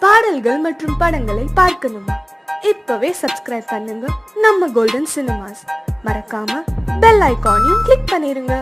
பாடல்கள் மற்றும் படங்களை பார்க்கணுமா? இப்பவே சப்ஸ்கிரைப் பண்ணுங்க நம்ம கோல்டன் சினிமாஸ். மறக்காம பெல் ஐகானையும் கிளிக் பண்ணிருங்க.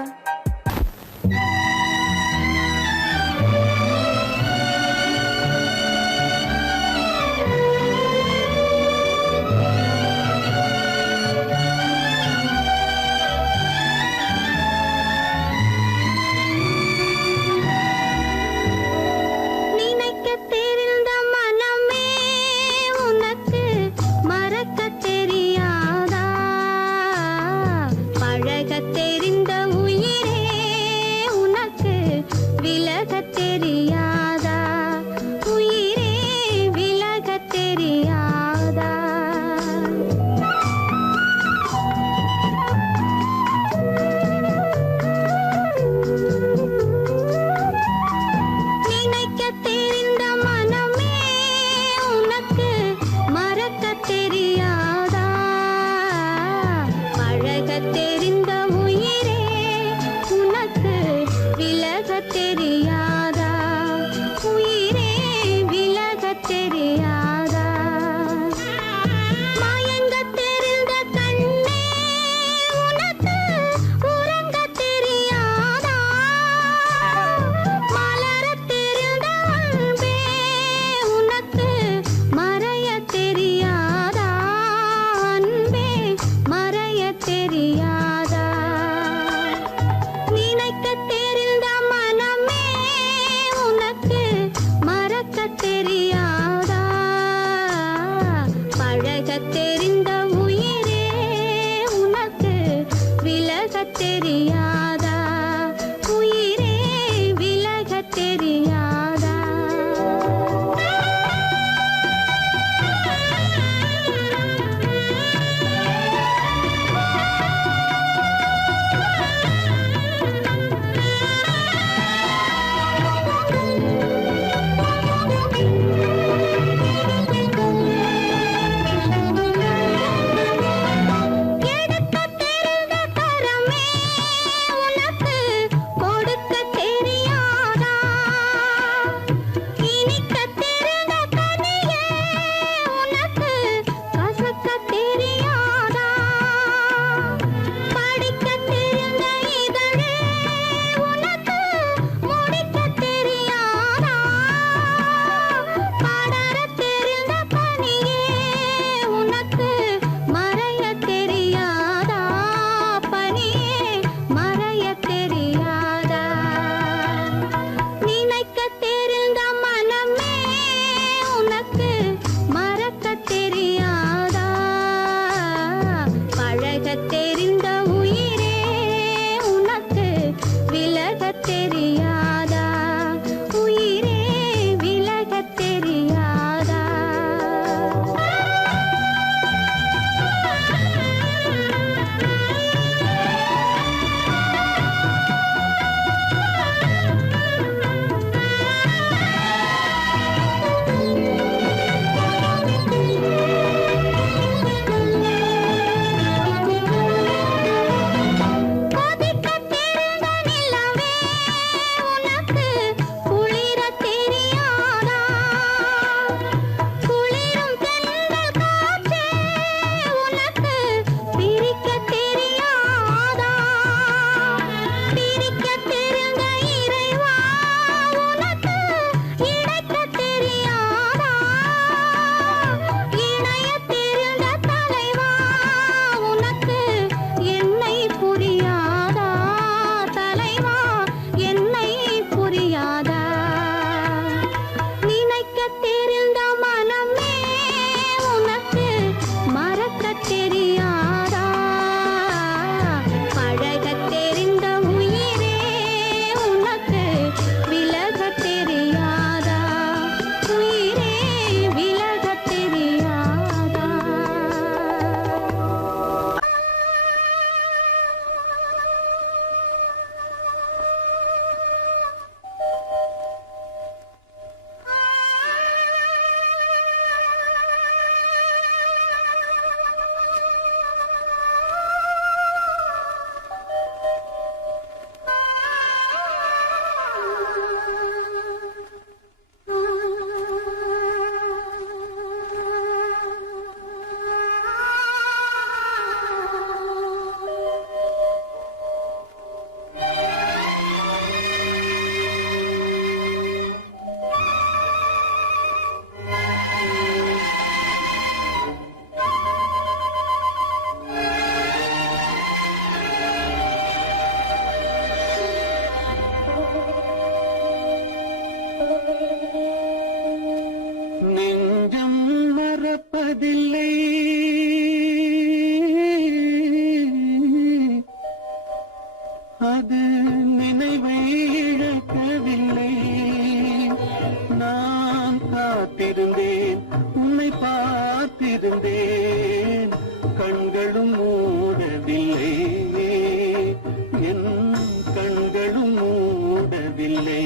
நெஞ்சம் மறப்பதில்லை, அது நினைவை இழக்கவில்லை. நான் காத்திருந்தேன், உன்னை பார்த்திருந்தேன், கண்களும் மூடவில்லை, என் கண்களும் மூடவில்லை.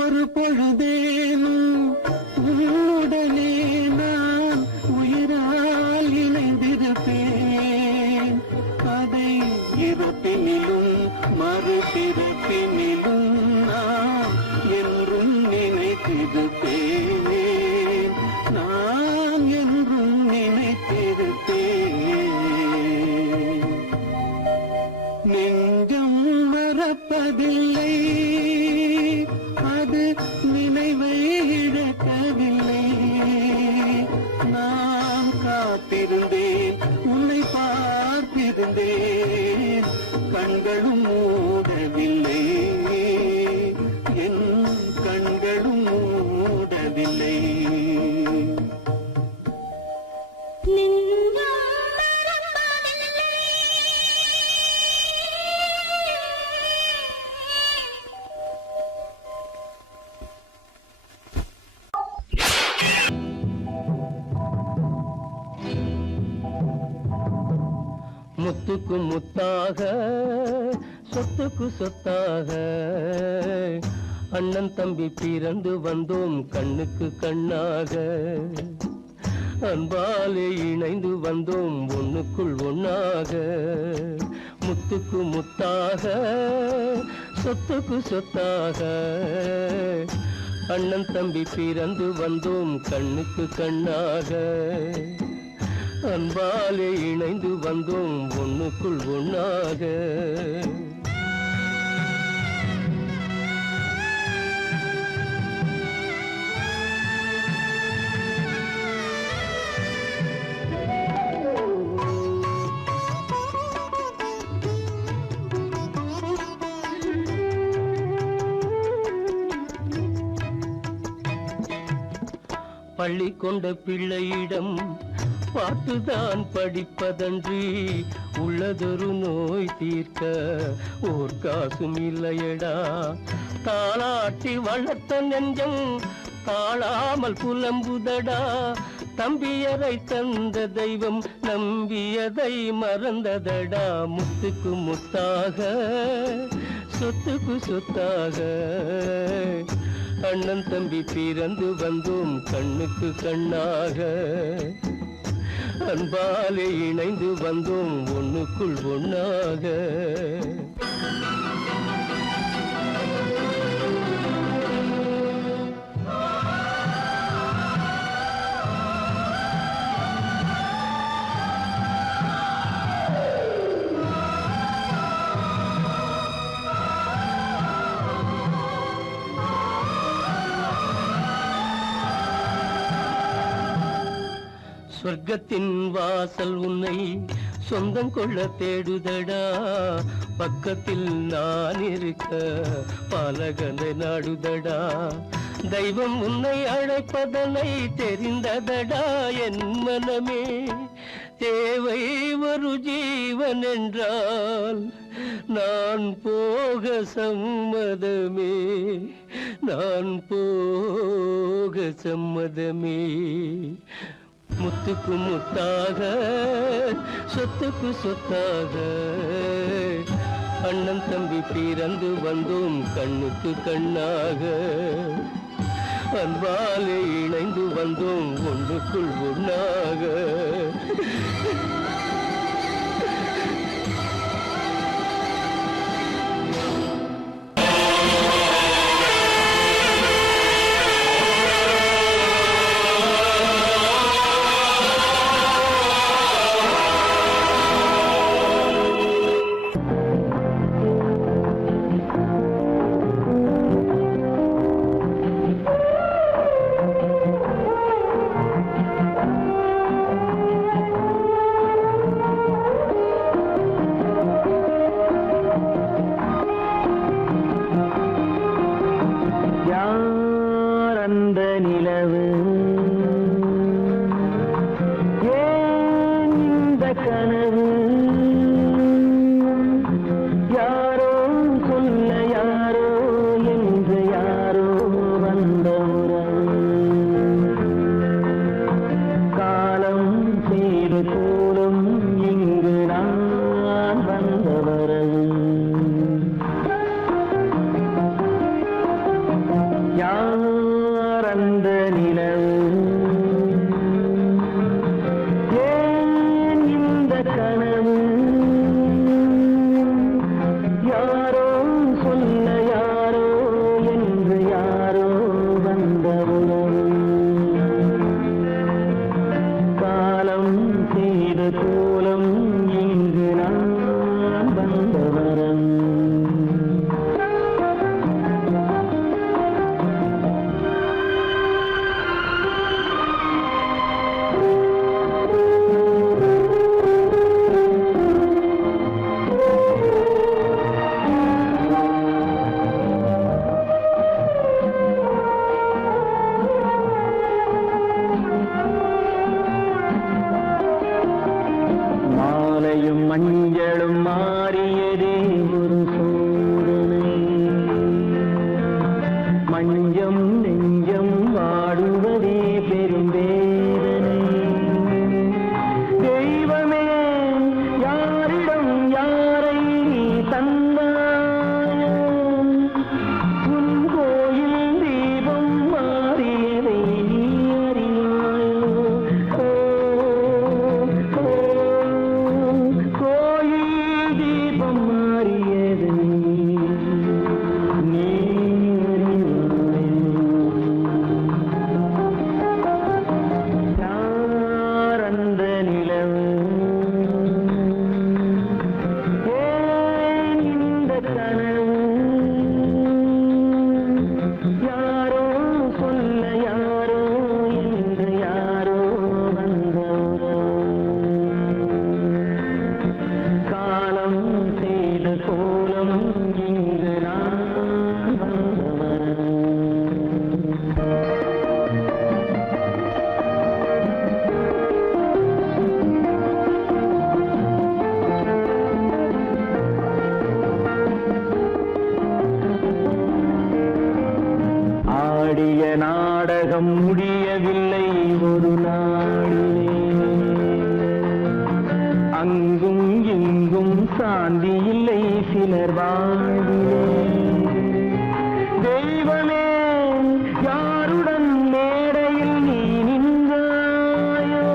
ஒரு பொழுதேனும் உன்னுடனே நான் உயிரால் இணைந்திருப்பேன். அதை இறப்பினிலும் மறுபிறப்பினிலும் நான் என்றும் நினைத்திருப்பேன், நான் என்றும் நினைத்திருப்பேன். நெஞ்சம் மறப்பதில்லை, அது நினைவை இழக்கவில்லை. நான் காத்திருந்தேன், உன்னை பார்த்திருந்தேன், கண்களும் மூடவில்லை, என் கண்களும் மூடவில்லை. முத்துக்கு முத்தாக, சொத்துக்கு சொத்தாக, அண்ணன் தம்பி பிறந்து வந்தோம் கண்ணுக்கு கண்ணாக. அன்பாலே இணைந்து வந்தோம் ஒண்ணுக்குள் ஒண்ணாக. முத்துக்கு முத்தாக, சொத்துக்கு சொத்தாக, அண்ணன் தம்பி பிறந்து வந்தோம் கண்ணுக்கு கண்ணாக. அன்பாலே இணைந்து வந்தோம் ஒண்ணுக்குள் ஒண்ணாக. பள்ளி கொண்ட பிள்ளையிடம் பாட்டுதான் படிப்பதன்றி உள்ளதொரு நோய் தீர்க்க ஓர் காசும் இல்லையடா. தாளாட்டி வளர்த்த நெஞ்சம் தாழாமல் புலம்புதடா. தம்பியரை தந்த தெய்வம் நம்பியதை மறந்ததடா. முத்துக்கு முத்தாக, சொத்துக்கு சொத்தாக, அண்ணன் தம்பி பிறந்து வந்தோம் கண்ணுக்கு கண்ணாக. அன்பாலே இணைந்து வந்தோம் ஒண்ணுக்குள் ஒண்ணாக. சொர்க்கத்தின் வாசல் உன்னை சொந்தம் கொள்ள தேடுதடா, பக்கத்தில் நான் இருக்க பாலகனை நாடுதடா. தெய்வம் உன்னை அழைப்பதனை தெரிந்ததடா என் மனமே. தேவை ஒரு ஜீவன் என்றால் நான் போக சம்மதமே, நான் போக சம்மதமே. முத்துக்கு முத்தாக சொத்துக்கு சொத்தாக அண்ணன் தம்பி பிறந்து வந்தோம் கண்ணுக்கு கண்ணாக. அன்பாலே இணைந்து வந்தோம் ஒன்றுக்குள் ஒண்ணாக. நாடகம் முடியவில்லை ஒரு நாளிலே, அங்கும் இங்கும் சாந்தி இல்லை சிலர் வாழ்விலே. தெய்வமே யாருடன் மேடையில் நீ நின்றாயோ,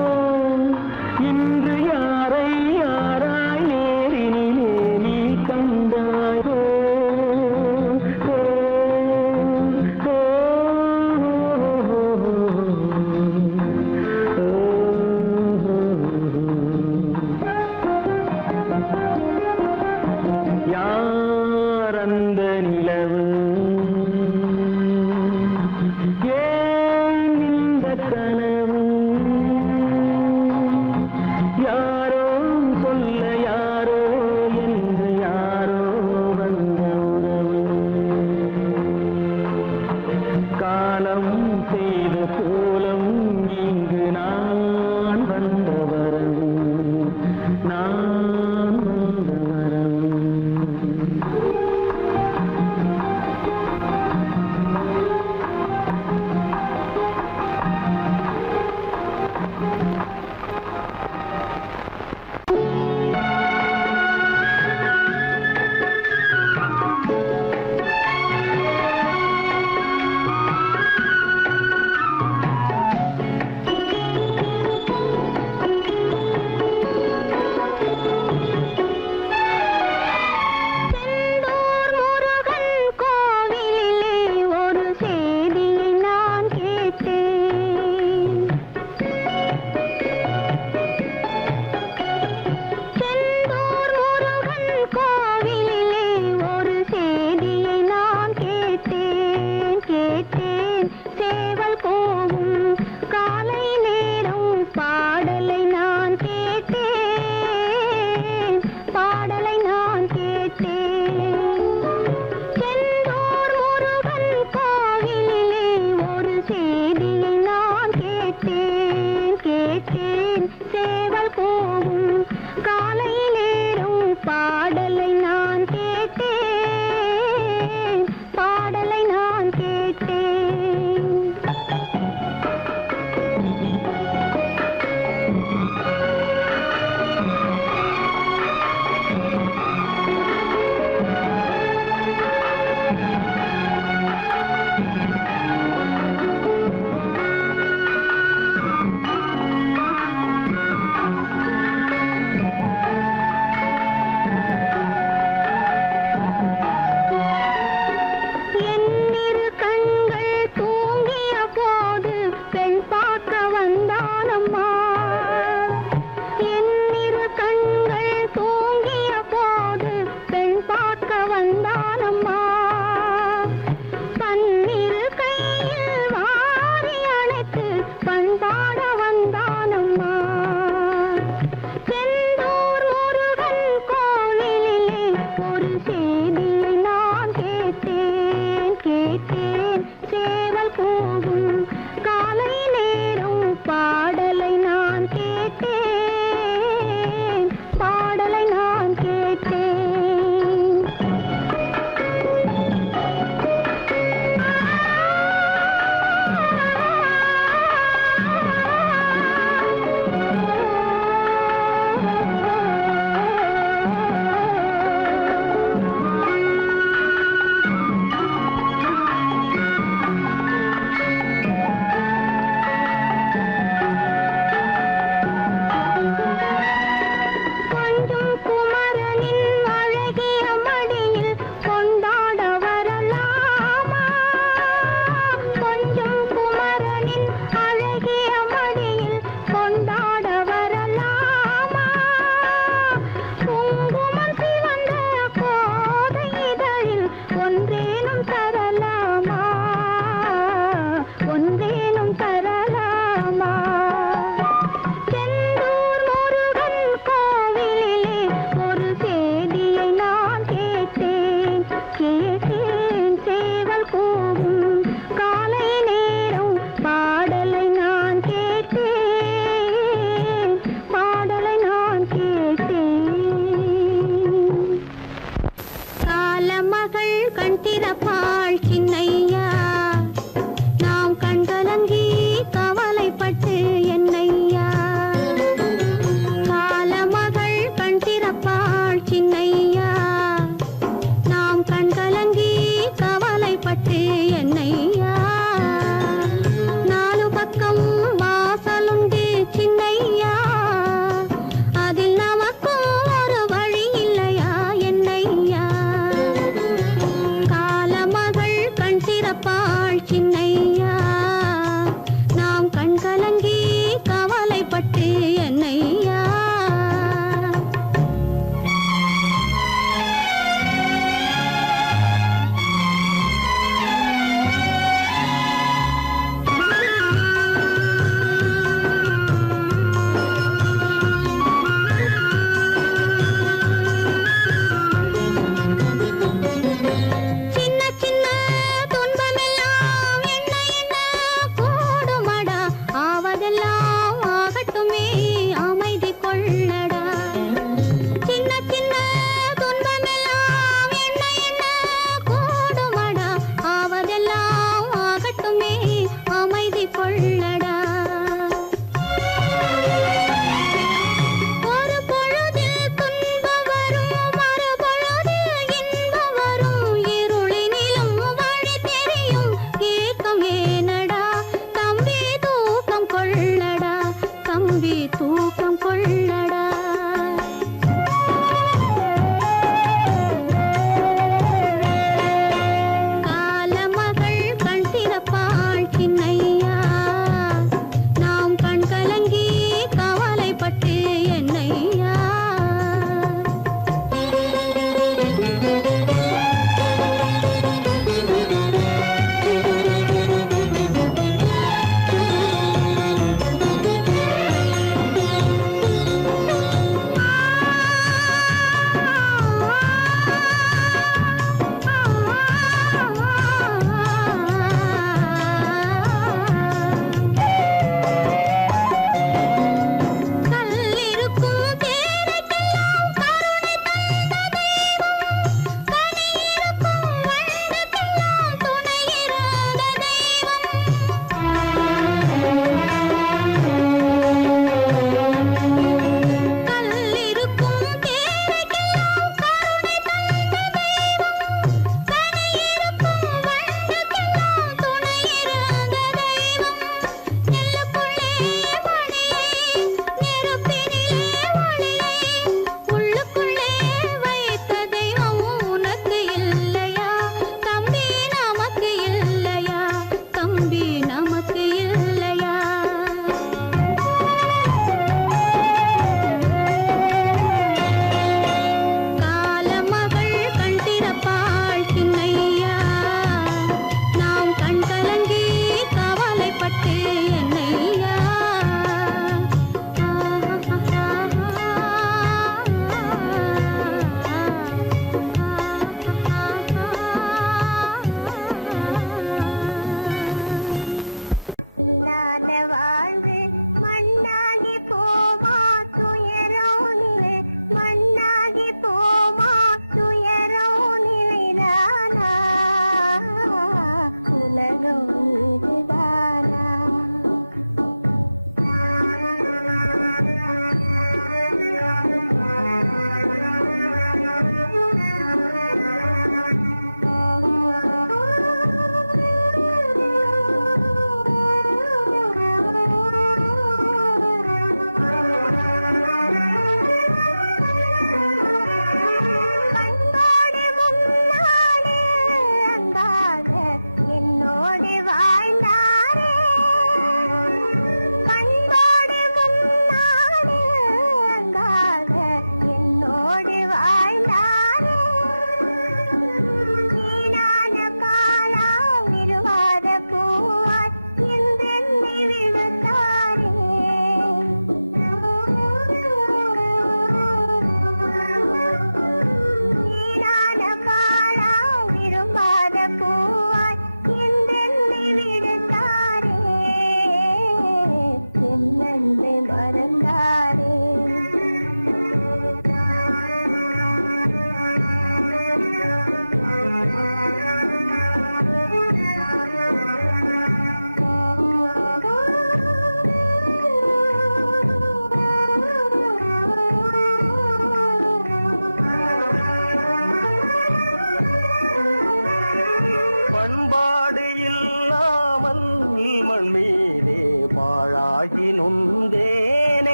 ஒரு செய்தியை நான் கேட்டேன் கேட்டேன் சேவல் கூவும் காலை நேரம் பாடலை நான் கேட்டேன் பாடலை நான் கேட்டேன்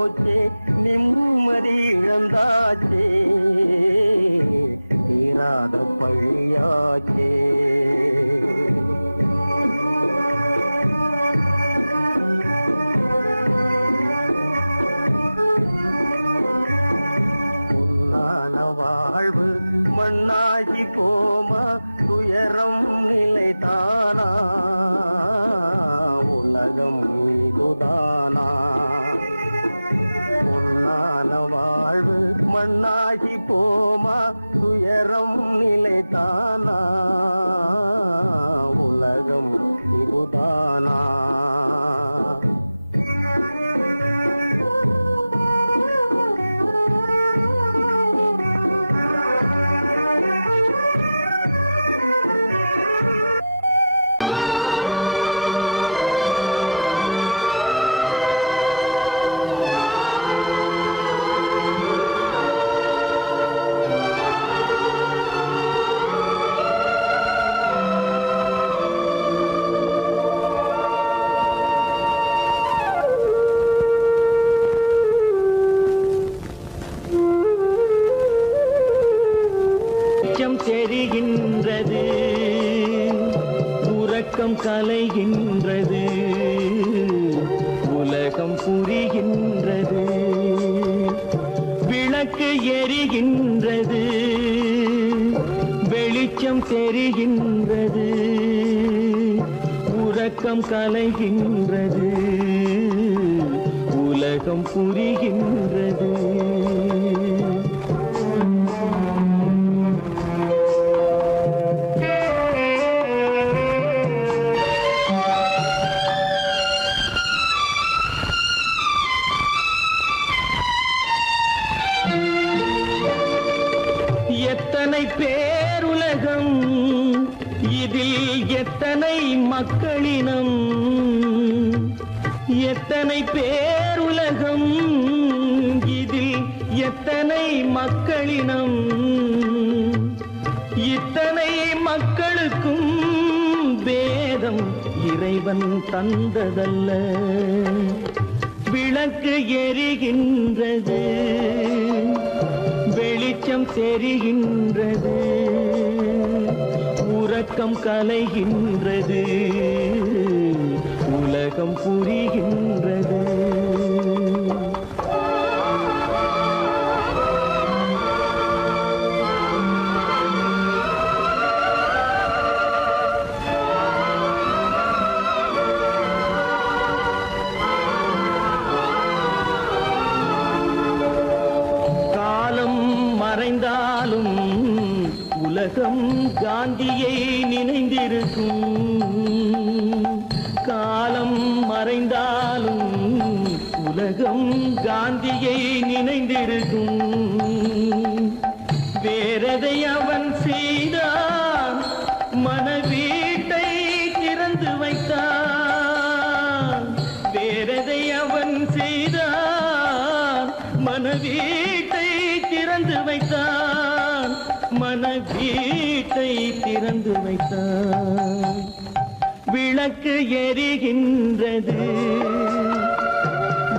போச்சே நிம்மதி இழந்தாச்சே தீராத பழியாச்சே வாழ்வு மண்ணாகி போமா துயரம் நிலைதானா உலகம் இதுதானா பொன்னான வாழ்வு மண்ணாகி போமா துயரம் நிலைதானா உலகம் இதுதானா தெரிகின்றது உறக்கம் கலைகின்றது உலகம் புரிகின்றது விளக்கு எரிகின்றது வெளிச்சம் தெரிகின்றது உறக்கம் கலைகின்றது உலகம் புரிகின்றது எத்தனை பேருலகம் இதில் எத்தனை மக்களினம் எத்தனை பேருலகம் இதில் எத்தனை மக்களினம் இத்தனை மக்களுக்கும் வேதம் இறைவன் தந்ததல்ல விளக்கு எரிகின்றது வெளிச்சம் தெரிகின்றது உறக்கம் கலைகின்றது உலகம் புரிகின்றது மறைந்தாலும் உலகம் காந்தியை நினைந்திருக்கும் காலம் மறைந்தாலும் உலகம் காந்தியை நினைந்திருக்கும் வேறதை அவன் செய்தான் மனவீட்டை திறந்து வைத்தான் வேறதை அவன் செய்தான் மனவீட்டை திறந்து வைத்தான் மனவீட்டை திறந்து வைத்தான் விளக்கு எரிகின்றது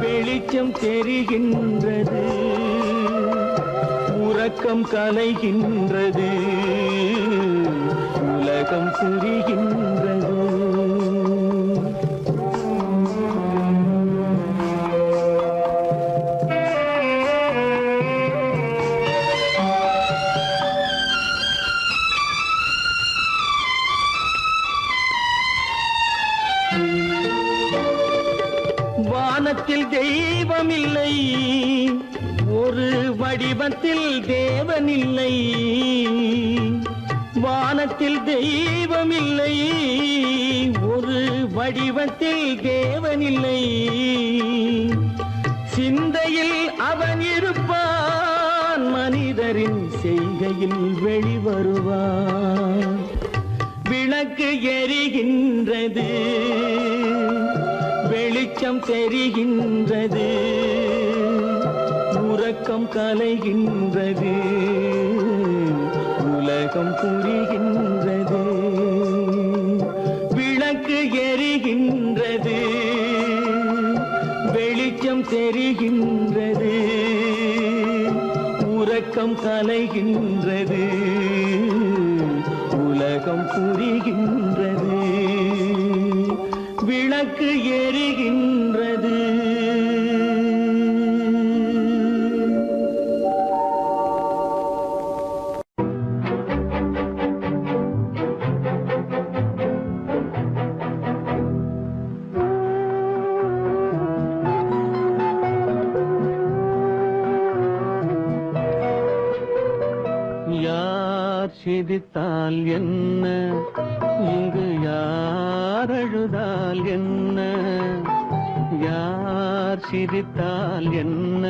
வெளிச்சம் தெரிகின்றது உறக்கம் கலைகின்றது உலகம் புரிகின்றது வானத்தில் தெய்வமில்லை ஒரு வடிவத்தில் தேவனில்லை வானத்தில் தெய்வமில்லை ஒரு வடிவத்தில் தேவனில்லை சிந்தையில் அவன் இருப்பான் மனிதரின் செய்கையில் வெளிவருவான் விளக்கு எரிகின்றது வெளிச்சம் தெரிகின்றது உறக்கம் கலைகின்றது உலகம் புரிகின்றது விளக்கு எரிகின்றது வெளிச்சம் தெரிகின்றது தூக்கம் கலைகின்றது, உலகம் புரிகின்றது, விளக்கு எரிகின்றது. யார் சிரித்தால் என்ன, இங்கு யார் அழுதால் என்ன, யார் சிரித்தால் என்ன,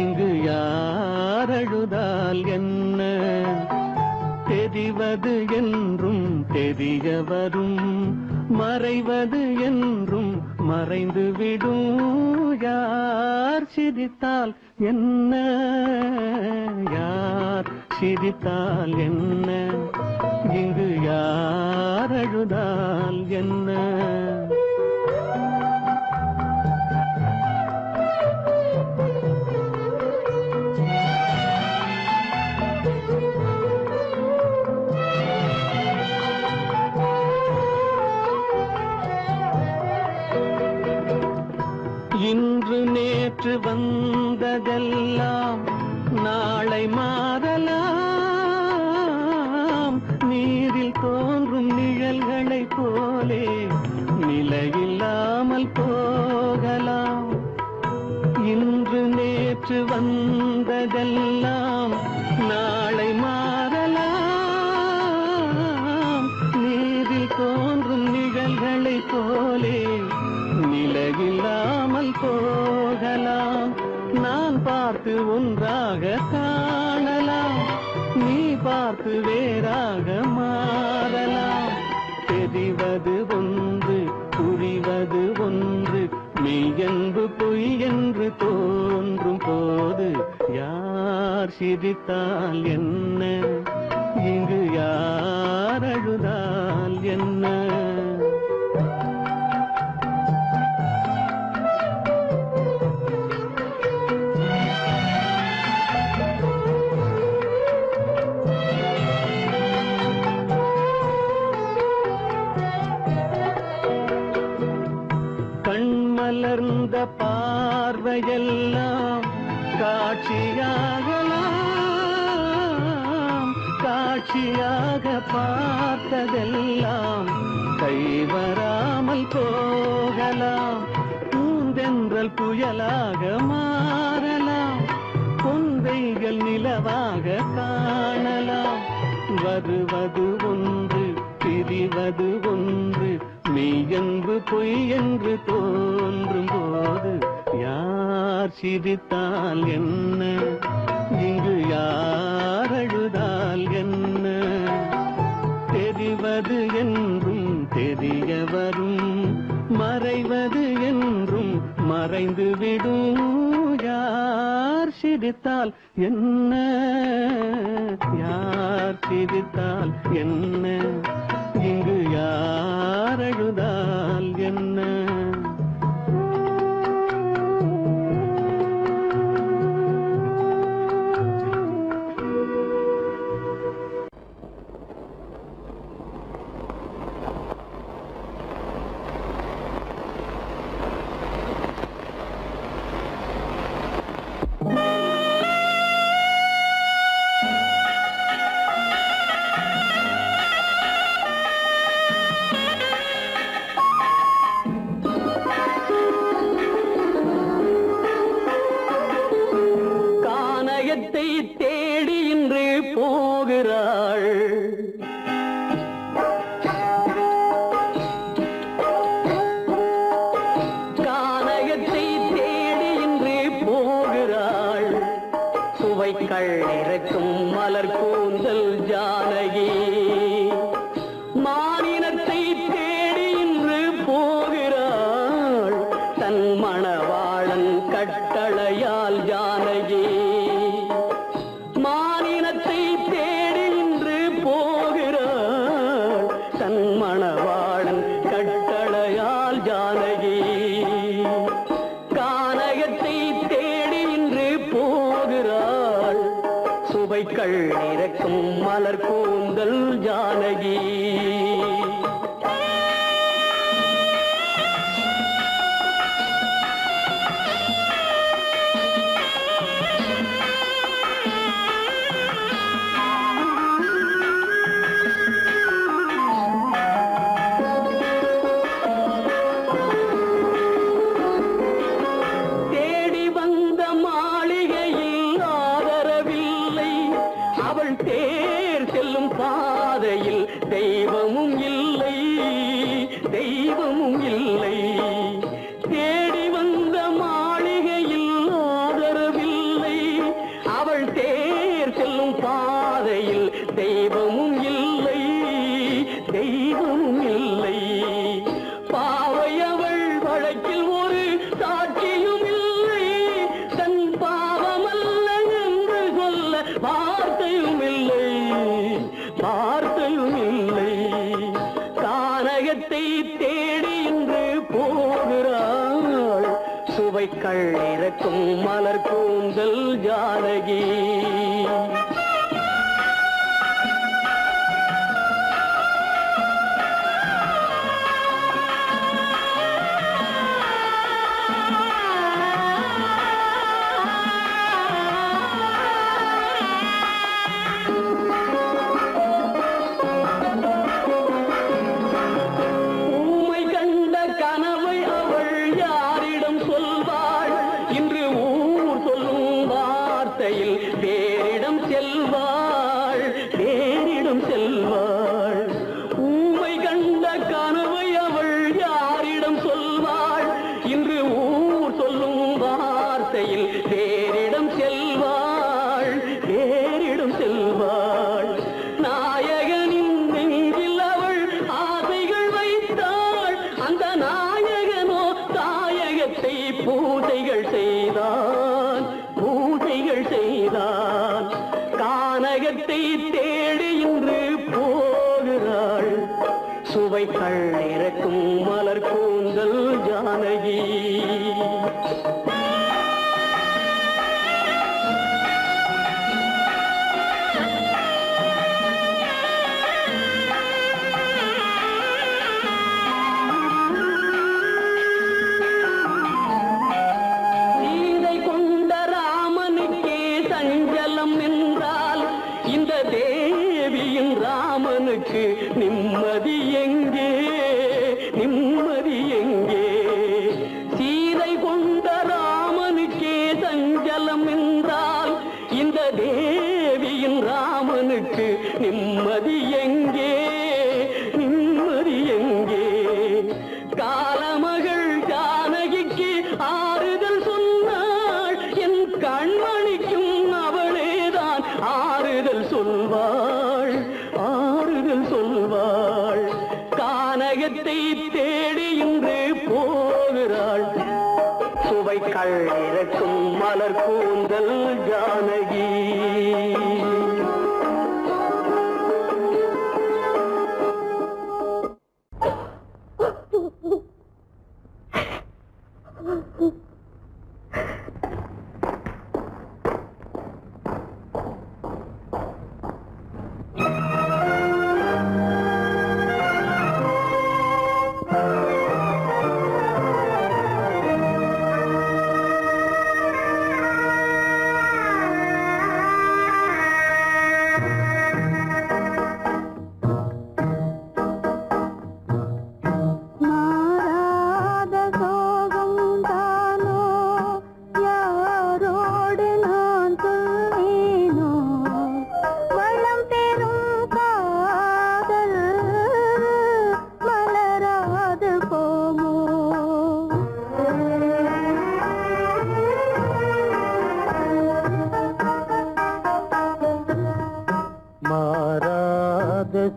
இங்கு யார் அழுதால் என்ன, தெரிவது என்றும் தெரிய வரும், மறைவது என்றும் மறைந்துவிடும். யார் சிரித்தால் என்ன, யார் சிரித்தால் என்ன, இங்கு யார் அழுதால் என்ன. இன்று நேற்று வந்ததெல்லாம் நாளை மாறலாம், நீரில் தோன்றும் நிழல்களைப் போலே நிலையில்லாமல் போகலாம். இன்று நேற்று வந்ததெல்லாம் நாளை மாறலாம், நீரில் தோன்றும் நிழல்களைப் போலே நிலையில்லாமல் போகலாம். நான் பார்த்து ஒன்றாக காணலாம், நீ பார்த்து வேறாக மாறலாம். தெரிவது ஒன்று, புரிவது ஒன்று, மெய் என்று பொய் என்று தோன்றும் போது யார் சிரித்தால் என்ன, இங்கு யார் அழுதால் என்ன. கண்மலர்ந்த பார்வையெல்லாம் காட்சியாகலாம், காட்சியாக பார்த்ததெல்லாம் கைவராமல் போகலாம். பூந்தென்றல் புயலாக மாறலாம், பொந்தைகள் நிலவாக காணலாம். வருவது ஒன்று, பிரிவது ஒன்று, மெய்யென்று பொய் என்று தோன்றும் போது யார் சிரித்தால் என்ன, இங்கு யார் அழுதால் என்ன. தெரிவது என்றும் தெரிய வரும், மறைவது என்றும் மறைந்துவிடும். யார் சிரித்தால் என்ன, யார் சிரித்தால் என்ன, இங்கு யார் அழுதால் என்ன. சுவைக்கள் இறக்கும் மலர் கூந்தல் ஜானகி. தெய்வமும் இல்லை தெய்வமும் இல்லை. தேடி வந்த மாளிகையில் ஆதரவில்லை. அவள் தேர் செல்லும் பாதையில் தெய்வமும் இல்லை தெய்வமும் இல்லை. பாவை அவள் வழக்கில் ஒரு சாட்சியும் இல்லை. தன் பாவமல்ல என்று சொல்ல வார்த்தையும் இல்லை வார்த்தையும் இல்லை. கானகத்தை தேடி இன்று போகிறாள் சுவைக்கள் இறக்கும் மலர் கூந்தல் ஜானகி. வேறிடம் செல்வாள் வேறிடம் செல்வாள். ஊமை கண்ட கனவை அவள் யாரிடம் சொல்வாள்? இன்று ஊர் சொல்லும் வார்த்தையில் வேறிடம் செல்வாள் வேறிடம் செல்வாள். நாயகனின் நெஞ்சில் அவள் ஆசைகள் வைத்தாள். அந்த நாயகனோ தாயகத்தை பூசைகள் செய்தான் பூசைகள் செய்தான். கானகத்தை தேடி இன்று போகிறாள் சுவைக்கள் இறக்கும் மலர் கூந்தல் ஜானகி. இந்த தேவியின் ராமனுக்கு நிம்மதி எங்கே நிம்மதி எங்கே? சீதை கொண்ட ராமனுக்கே சஞ்சலம் என்றால் இந்த தேவியின் ராமனுக்கு நிம்மதி எங்கே நிம்மதி எங்கே? காலமகள் ஜானகிக்கு ஆறுதல் சொன்னாள். என் கண்மணிக்கும் அவளேதான் ஆறுதல் சொல்வாள் ஆறுதல் சொல்வாள். கானகத்தை தேடி இன்று போகிறாள் சுவைக்கள் இறக்கும் மலர் கூந்தல் ஜானகி.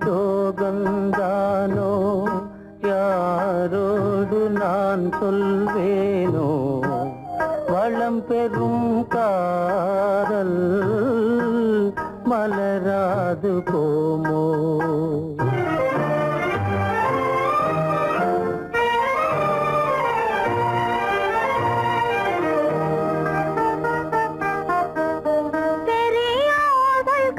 சோகந்தானோ யாரோடு நான் சொல்வேனோ? வளம் பெறும் காதல் மலராது போமோ? பெரியோர்கள்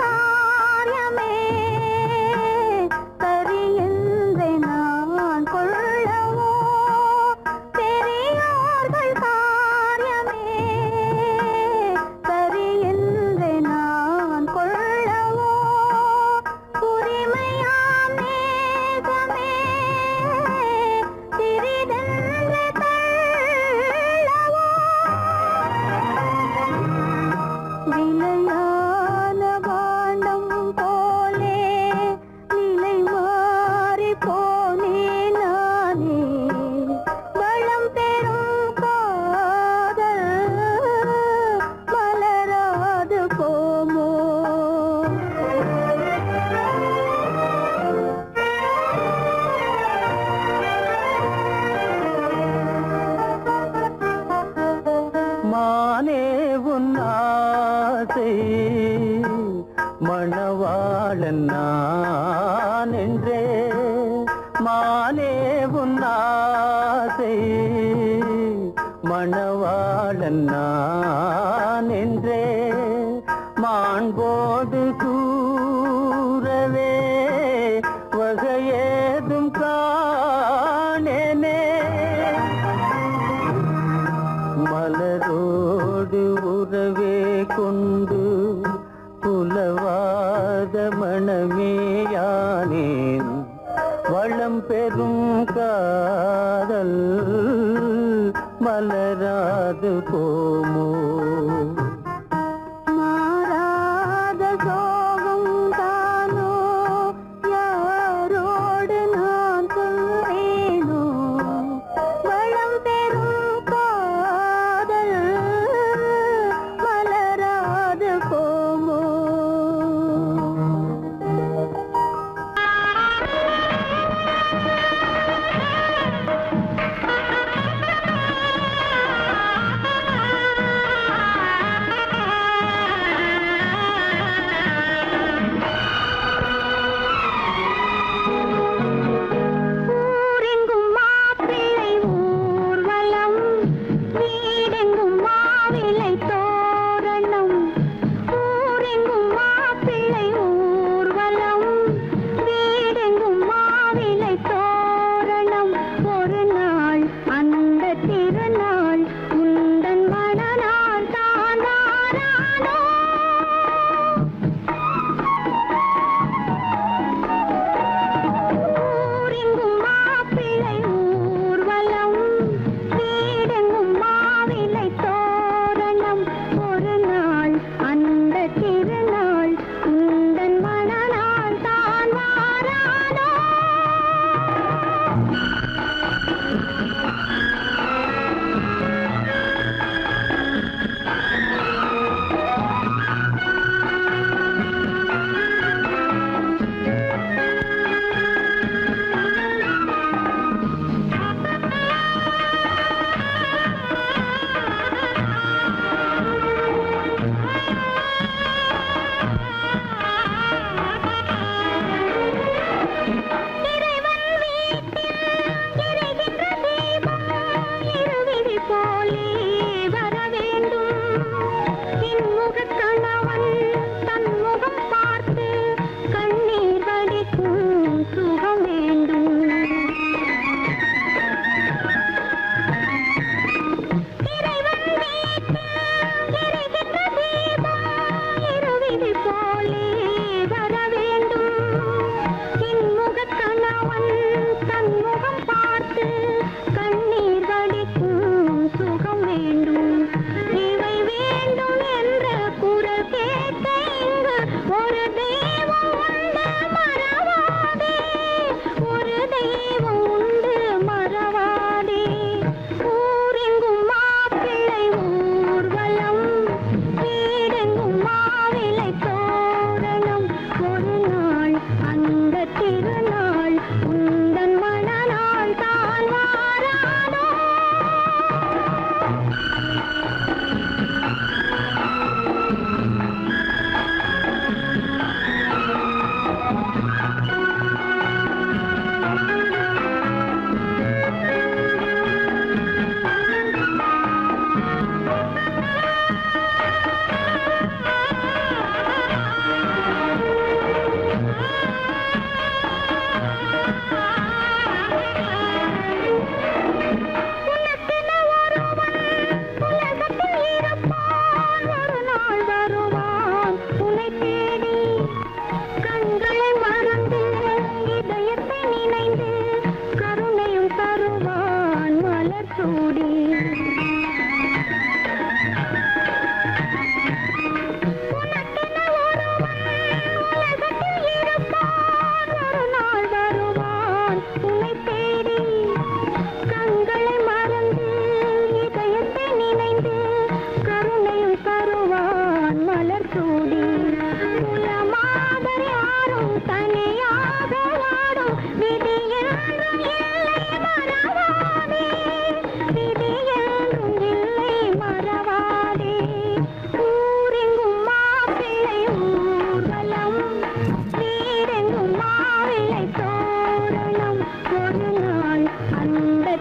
மானே உன்னாசை மணவாளன் நான் என்றே மாண்போடு கூறவே வகையேதும் காணேனே மலரோடு உறவே கொண்டு புலவாத மணமேயானேன் வளம் பெறும் காதல் மலராது போமோ மாறாத சோகம் தானோ யாரோடு நான் சொல்வேனோ வளம் பெறும் காதல் மலராது போமோ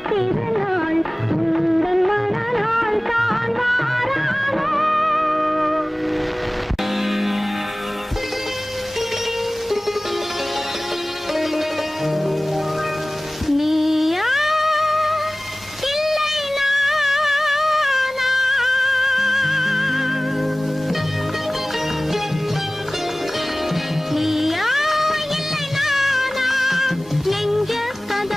திருநாள் உந்தன் மணநாள் தான் வாரானோ நீயா இல்லை நானா நீயா இல்லை நானா நெஞ்ச கதை